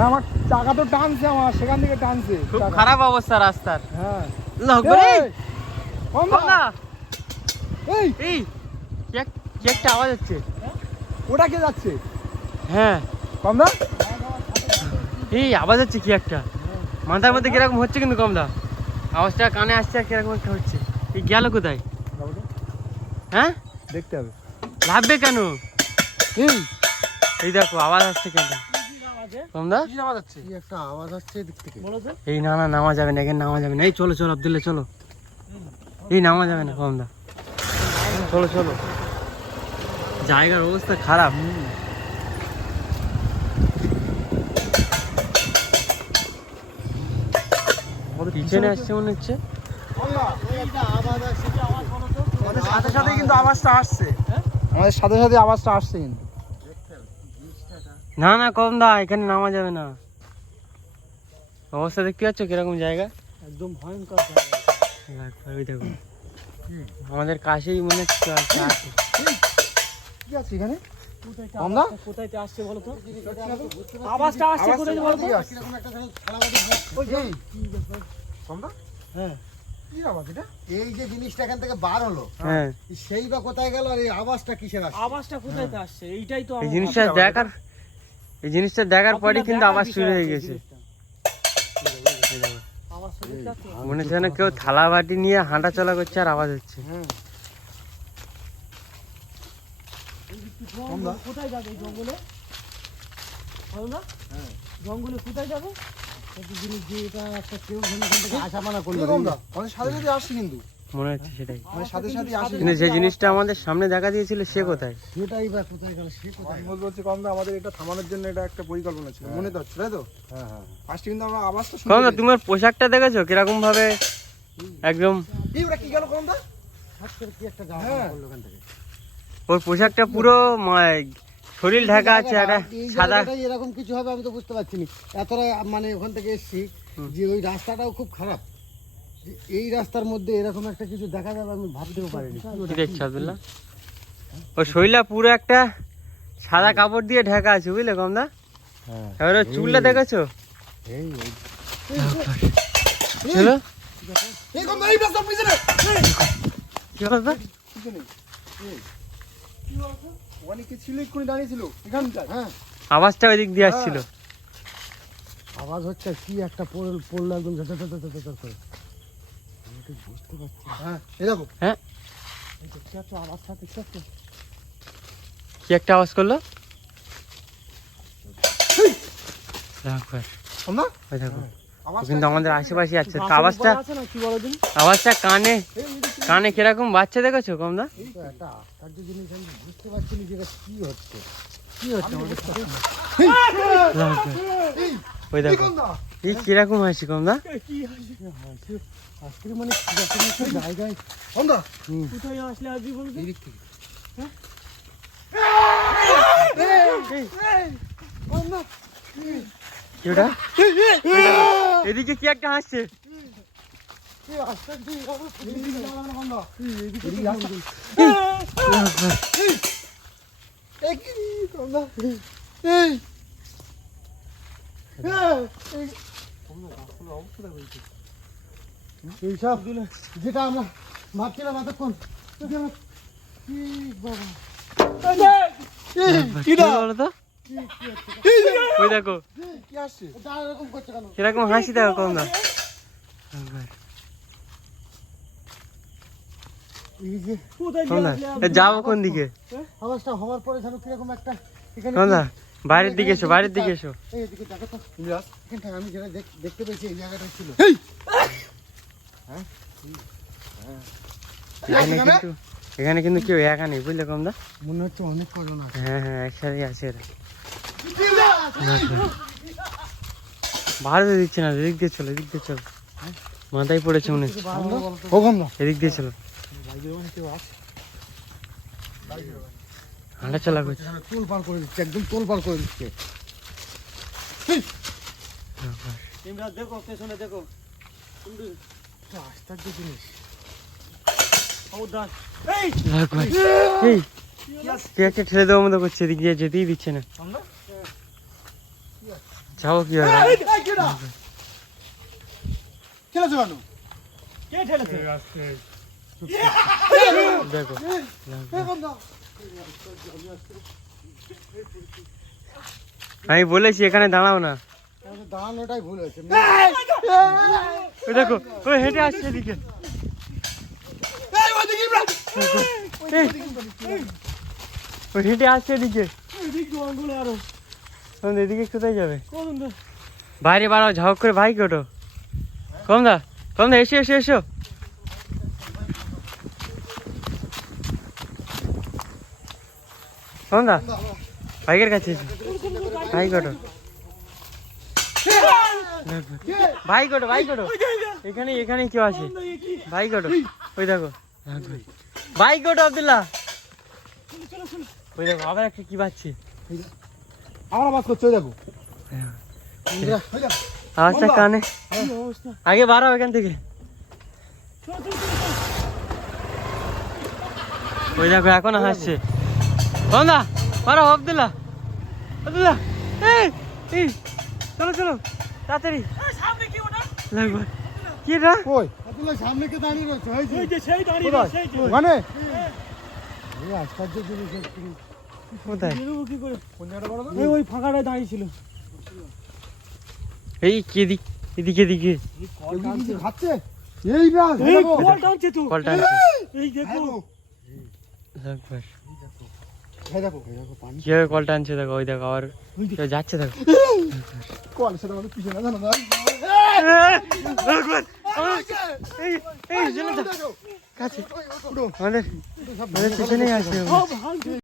হ্যাঁ আমার চাকা তো টানছে, আমার সেখান থেকে টানছে। খুব খারাপ অবস্থা রাস্তার। হ্যাঁ এই এই কি একটা আওয়াজ হচ্ছে। ওটা কে যাচ্ছে? হ্যাঁ কমদা এই আওয়াজ হচ্ছে কি একটা, মাথার মধ্যে কিরকম হচ্ছে কিন্তু কমদা, আওয়াজটা কানে আসছে আর কিরকম একটা হচ্ছে। এই গেল কোথায়? হ্যাঁ দেখতে হবে। লাভবে কেন? এই দেখো আওয়াজ আসছে কেন কমদা? একটা আওয়াজ আসছে এদিক থেকে। এই না না নামা যাবে না, এখানে নামা যাবে না। এই চলো চলো আব্দুল্লাহ চলো, এই নামা যাবে না কমদা, চলো চলো, জায়গার অবস্থা খারাপ। পিছনে আসছে মনে হচ্ছে। আমাদের সাথে সাথে কিন্তু আওয়াজটা আসছে, আমাদের সাথে সাথে আওয়াজটা আসছে কিন্তু। না না কমদা এখানে নামা যাবে না। অবস্থা দেখতে পাচ্ছ কিরকম জায়গা, একদম ভয়ঙ্কর। ওই দেখো আমাদের কাছেই মনে হচ্ছে আছে। কি আছে এখানে? কোথায় আসছে বলো তো? আওয়াজটা আসছে কোথায় বলো তো? হ্যাঁ কি আওয়াজ এটা? এই যে জিনিসটা এখান থেকে বার হলো, হ্যাঁ সেই বা কোথায় গেল আর এই আওয়াজটা কিসের আসছে? আওয়াজটা কোথায় আসছে এইটাই তো এই জিনিসটা দেখার পরে কিন্তু আওয়াজ শুরু হয়ে গেছে। মনে হচ্ছে যেন কেউ থালা বাটি নিয়ে হাঁটা চলা করছে আর আওয়াজ হচ্ছে। কোথায় যাবে জঙ্গলে? জঙ্গলে কোথায় যাবে? একটা জিনিস যে এটা একটা কেউ আশা মানা করলো আমাদের সাথে সাথে আসছে কিন্তু, মনে হচ্ছে সেটাই, আমাদের সাথে সাথে আসছে। কিন্তু যে জিনিসটা আমাদের সামনে দেখা দিয়েছিল সে কোথায়? সেটাই বা কোথায় গেল, সে কোথায়? বলছি কমদা আমাদের এটা থামানোর জন্য এটা একটা পরিকল্পনা ছিল, মনে তো হচ্ছে তাই তো? হ্যাঁ হ্যাঁ। ফার্স্টে কিন্তু আমরা আওয়াজটা শুনতে কমদা তোমার পোশাকটা দেখেছো কিরকম ভাবে একদম? এই ওটা কি গেল কমদা? হাত করে কি একটা যাওয়া হ্যাঁ। করলো ওখান থেকে। ওর পোশাকটা পুরো শরীর ঢাকা আছে, একটা এই সাদা। জায়গাটাই এরকম কিছু হবে আমি তো বুঝতে পারছি না। এতটা মানে ওখান থেকে এসেছি যে ওই রাস্তাটাও খুব খারাপ, যে এই রাস্তার মধ্যে এরকম একটা কিছু দেখা যাবে আমি ভাবতেও পারিনি। কি দেখছো আব্দুল্লাহ? ওর শরীরটা পুরো একটা সাদা কাপড় দিয়ে ঢাকা আছে বুঝলে কমদা? হ্যাঁ এবার ওর চুলটা দেখেছো? এই চলো এই কমদা এই রাস্তার পিছনে কি অবস্থা? পিছনে কি বলছো? ওখানে কি ছিল? এক্ষুনি দাঁড়িয়ে ছিল এখানটায়। হ্যাঁ আওয়াজটা ওই দিক দিয়ে আসছিল। আওয়াজ হচ্ছে কি একটা পড়লো একদম ঝট ঝট ঝট ঝট করে। আমি তো বুঝতে পারছি না। হ্যাঁ এই দেখো হ্যাঁ দেখতে পাচ্ছ আওয়াজটা? দেখতে পাচ্ছ? কি একটা আওয়াজ করলো? কমদা ওই দেখো আওয়াজ কিন্তু আমাদের আশেপাশে আছে তো। আছে না কি বলো দিন? আওয়াজটা কানে কিরকম বাচ্চা দেখেছো কমদা? এই তো একটা আশ্চর্য জিনিস, আমি বুঝতে পারছি না যে এটা কি হচ্ছে কি হচ্ছে আমাদের সাথে। ওই দেখো এই কিরকম হাসি কমদা? আজকে মানে যখন একটা জায়গায় কমদা কোথায় আসলে আসবি বলো এই দিক থেকে কি ওটা? এদিকে কি একটা হাসছে। এইসব যেটা আমরা ভাবছিলাম এতক্ষণ কি বলো তো? ওই দেখো কি আসছে? এরকম করছে কেন? কিরকম হাসি দেখো কমদা। এই যে কোথায় কমদা যাবো কোন দিকে? আওয়াজটা হওয়ার পরে যেন কিরকম একটা এখানে কমদা বাইরের দিকে এসো, বাইরের দিকে এসো। এইদিকে দেখো তো, এখানটা আমি যেটা দেখতে পেয়েছি এই জায়গাটা ছিল। এখানে কিন্তু কেউ একা নেই বুঝলে কমদা? মনে হচ্ছে অনেক কজন আছে। হ্যাঁ হ্যাঁ একসাথে আছে এরা। ভারতে দিচ্ছে না, এদিক দিয়ে চলো, এদিক দিয়ে চলো। মাথায় পড়েছে মনে হচ্ছে। ও কমদা এদিক দিয়ে চলো, হাঁটা চলা করছে। তোল পার করে দিচ্ছে, একদম তোল পার করে দিচ্ছে। ইমরান দেখো পেছনে দেখো আশ্চর্য জিনিস। খবরদার এই কে একটা ঠেলে দেওয়ার মতো করছে, এদিক দিয়ে যেতেই দিচ্ছে না। যাবো কি হবে খেলেছো কেন? কে ঠেলেছে? দেখো আমি বলেছি এখানে দাঁড়াও না। আমাদের দাঁড়ানোটাই ভুল হয়েছে। ওই দেখো ওই হেঁটে আসছে এদিকে। ওই হেঁটে আসছে এদিকে। এদিকে কোথায় যাবে? বাইরে বাড়াও, ঝাঁক করে ভাই ওঠো। কমদা কমদা এসো এসো এসো। কমদা বাইকের কাছে এসো, ভাই ওঠো। ভাই ওঠো ভাই ওঠো, এখানে এখানে কেউ আছে। ভাই ওঠো, ওই দেখো বাইক ওঠো আব্দুল্লাহ। ওই দেখো আবার একটা কি পাচ্ছে, আমার আওয়াজ করছে, ওই দেখো। আওয়াজটা কানে। আগে বাড়াও এখান থেকে। ওই দেখো এখন হাসছে। বন্ধা বাড়াও আব্দুল্লাহ, আব্দুল্লাহ এই এই চলো চলো তাড়াতাড়ি। লাগবে কি রা? কই? আব্দুল্লাহ সামনে কে দাঁড়িয়ে রয়েছে? ওই যে সেই দাঁড়িয়ে কোথায়? সেই যে। ওখানে? এই আশ্চর্য জিনিস একটু। কোথায়? বেরোবো কি করে? কোন জায়গাটা বলো তো? ওই ফাঁকাটায় দাঁড়িয়ে ছিল। এই কে দিক এদিকে এদিকে কেউ কি কিছু খাচ্ছে? এই না, এই দেখো। কল টানছে তো। কলটা আনছে। এই দেখো। লাগবে এই দেখো। কিভাবে কলটা আনছে দেখো। ওই দেখো আবার কেউ যাচ্ছে দেখো। কল সেটা আমাদের পিছনে জানো না? এই এই জন্য কাছে আমাদের আমাদের পিছনেই আসবে।